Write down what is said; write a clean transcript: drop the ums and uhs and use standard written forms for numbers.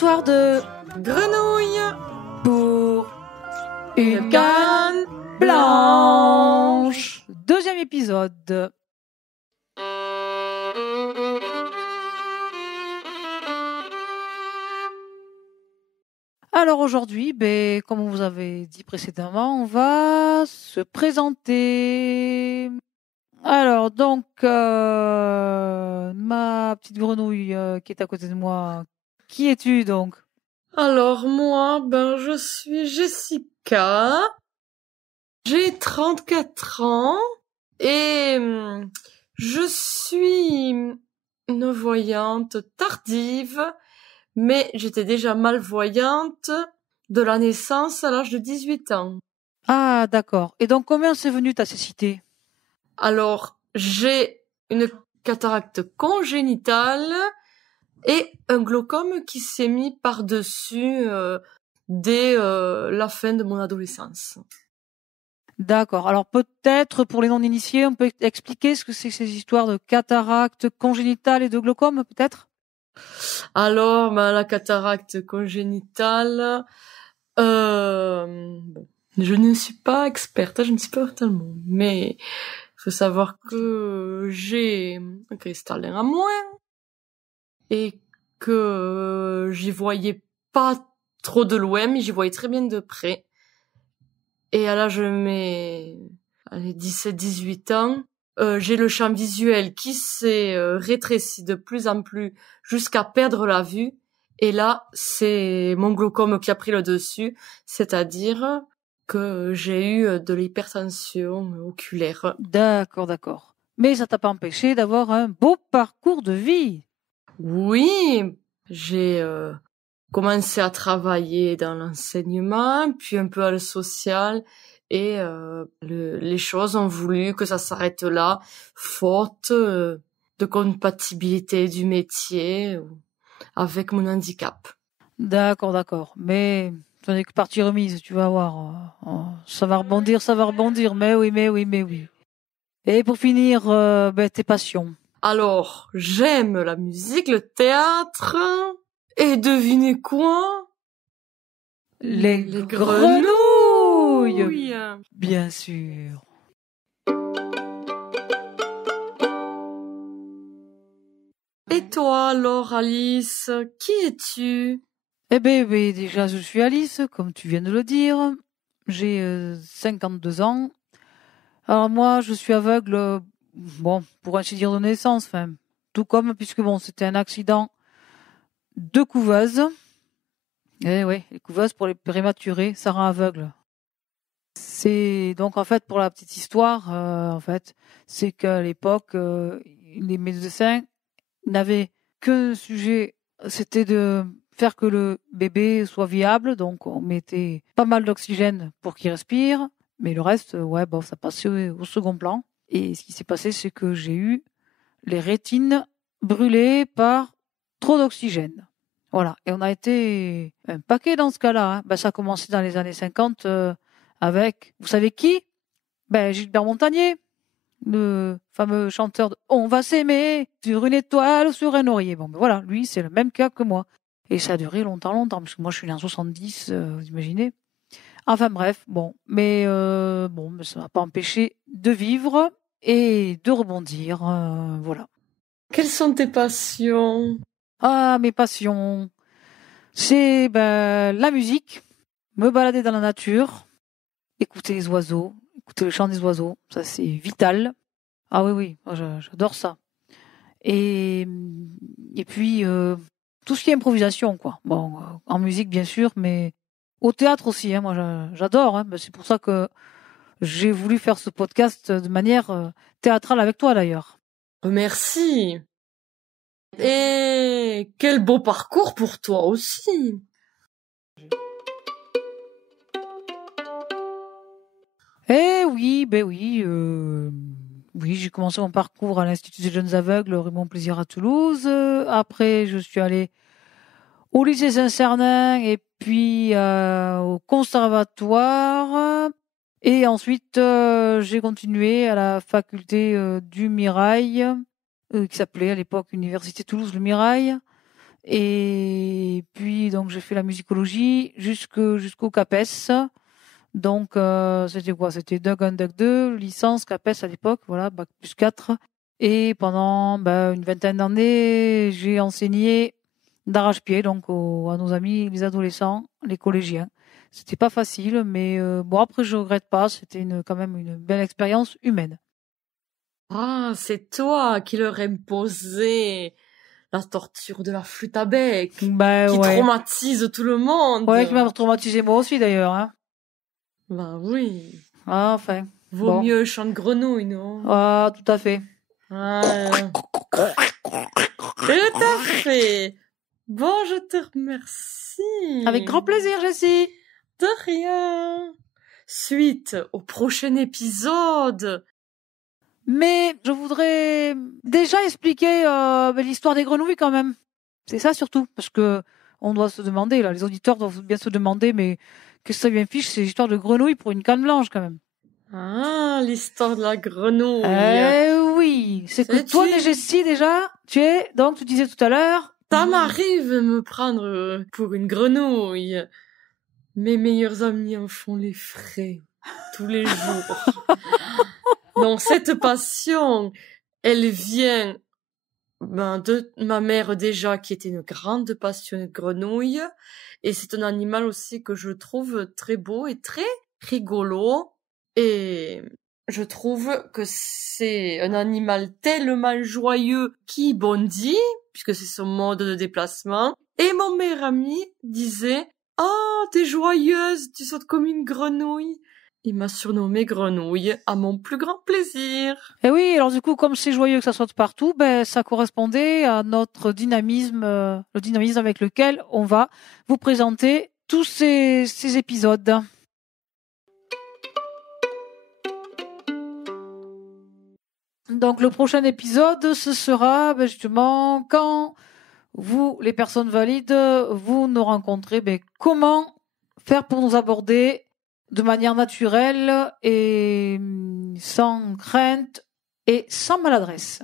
histoire de grenouille pour une canne blanche. Deuxième épisode. Alors aujourd'hui, comme on vous avait dit précédemment, on va se présenter. Alors donc, ma petite grenouille qui est à côté de moi, qui es-tu donc? Alors moi, je suis Jessica, j'ai 34 ans et je suis une voyante tardive, mais j'étais déjà malvoyante de la naissance à l'âge de 18 ans. Ah d'accord. Et donc combien c'est venu ta cécité? Alors, j'ai une cataracte congénitale et un glaucome qui s'est mis par-dessus dès la fin de mon adolescence. D'accord. Alors peut-être pour les non-initiés, on peut expliquer ce que c'est que ces histoires de cataracte congénitale et de glaucome, peut-être? Alors, la cataracte congénitale, je ne suis pas experte, je ne suis pas ophtalmo, mais il faut savoir que j'ai un cristallin à moins et que j'y voyais pas trop de loin, mais j'y voyais très bien de près. Et à l'âge de mes 17-18 ans, j'ai le champ visuel qui s'est rétréci de plus en plus jusqu'à perdre la vue. Et là, c'est mon glaucome qui a pris le dessus, c'est-à-dire que j'ai eu de l'hypertension oculaire. D'accord. Mais ça t'a pas empêché d'avoir un beau parcours de vie. Oui, j'ai commencé à travailler dans l'enseignement, puis un peu à le social, et les choses ont voulu que ça s'arrête là, faute de compatibilité du métier avec mon handicap. D'accord. Mais ce n'est que partie remise, tu vas voir. Ça va rebondir. Mais oui. Et pour finir, tes passions. Alors, j'aime la musique, le théâtre, et devinez quoi? Les grenouilles. Bien sûr. Et toi alors, Alice, qui es-tu? Oui, déjà je suis Alice, comme tu viens de le dire. J'ai 52 ans. Alors moi, je suis aveugle, pour ainsi dire de naissance, enfin, tout comme, puisque c'était un accident de couveuse. Eh oui, les couveuses pour les prématurés, ça rend aveugle. C'est donc en fait pour la petite histoire, c'est qu'à l'époque, les médecins n'avaient qu'un sujet, c'était de faire que le bébé soit viable, donc on mettait pas mal d'oxygène pour qu'il respire, mais le reste, ça passait au second plan. Et ce qui s'est passé, c'est que j'ai eu les rétines brûlées par trop d'oxygène. Voilà. Et on a été un paquet dans ce cas-là. Ça a commencé dans les années 50 avec, vous savez qui? Gilbert Montagnier, le fameux chanteur de On va s'aimer sur une étoile ou sur un oreiller. Voilà, lui, c'est le même cas que moi. Et ça a duré longtemps, parce que moi, je suis né en 70, vous imaginez. Enfin bref, mais ça m'a pas empêché de vivre et de rebondir, voilà. Quelles sont tes passions? Ah, mes passions, c'est la musique, me balader dans la nature, écouter les oiseaux, écouter le chant des oiseaux, ça c'est vital. Ah oui, moi, j'adore ça. Et puis tout ce qui est improvisation, quoi. En musique bien sûr, mais au théâtre aussi, moi j'adore. C'est pour ça que j'ai voulu faire ce podcast de manière théâtrale avec toi d'ailleurs. Merci. Et quel beau parcours pour toi aussi. Eh oui, oui, j'ai commencé mon parcours à l'Institut des jeunes aveugles rue Mon-Plaisir à Toulouse. Après, je suis allée au lycée Saint-Cernin et puis au conservatoire. Et ensuite, j'ai continué à la faculté du Mirail, qui s'appelait à l'époque Université Toulouse Le Mirail. Et puis, donc, j'ai fait la musicologie jusqu'au CAPES. Donc, c'était quoi? C'était Doug 1, Doug 2, licence CAPES à l'époque, voilà, bac plus 4. Et pendant une vingtaine d'années, j'ai enseigné d'arrache-pied donc à nos amis, les adolescents, les collégiens. C'était pas facile, mais bon, après, je regrette pas. C'était quand même une belle expérience humaine. Ah, c'est toi qui leur imposais la torture de la flûte à bec, qui Ouais. traumatise tout le monde. Ouais, qui m'a traumatisé moi aussi d'ailleurs. Hein. Bah oui. Ah, enfin. Vaut Bon. mieux chant de grenouille, non? Ah, tout à fait. Ah. Tout à fait. Bon, je te remercie. Avec grand plaisir, Jessie. De rien. Suite au prochain épisode. Mais je voudrais déjà expliquer l'histoire des grenouilles quand même. C'est ça surtout, parce que on doit se demander, là, les auditeurs doivent bien se demander, mais qu'est-ce que ça vient fiche, c'est l'histoire de grenouilles pour une canne blanche quand même. Ah, l'histoire de la grenouille. Oui, c'est que toi, Jessie, déjà, tu disais tout à l'heure... Ça m'arrive de me prendre pour une grenouille. Mes meilleurs amis en font les frais tous les jours. Non, cette passion, elle vient de ma mère déjà, qui était une grande passionnée de grenouilles. Et c'est un animal aussi que je trouve très beau et très rigolo. Et je trouve que c'est un animal tellement joyeux qui bondit, puisque c'est son mode de déplacement. Et mon meilleur ami disait « Ah, t'es joyeuse, tu sautes comme une grenouille !» Il m'a surnommée Grenouille, à mon plus grand plaisir. Et oui, alors du coup, comme c'est joyeux que ça saute partout, ça correspondait à notre dynamisme, le dynamisme avec lequel on va vous présenter tous ces épisodes. Donc le prochain épisode, ce sera justement quand vous, les personnes valides, vous nous rencontrez, comment faire pour nous aborder de manière naturelle et sans crainte et sans maladresse.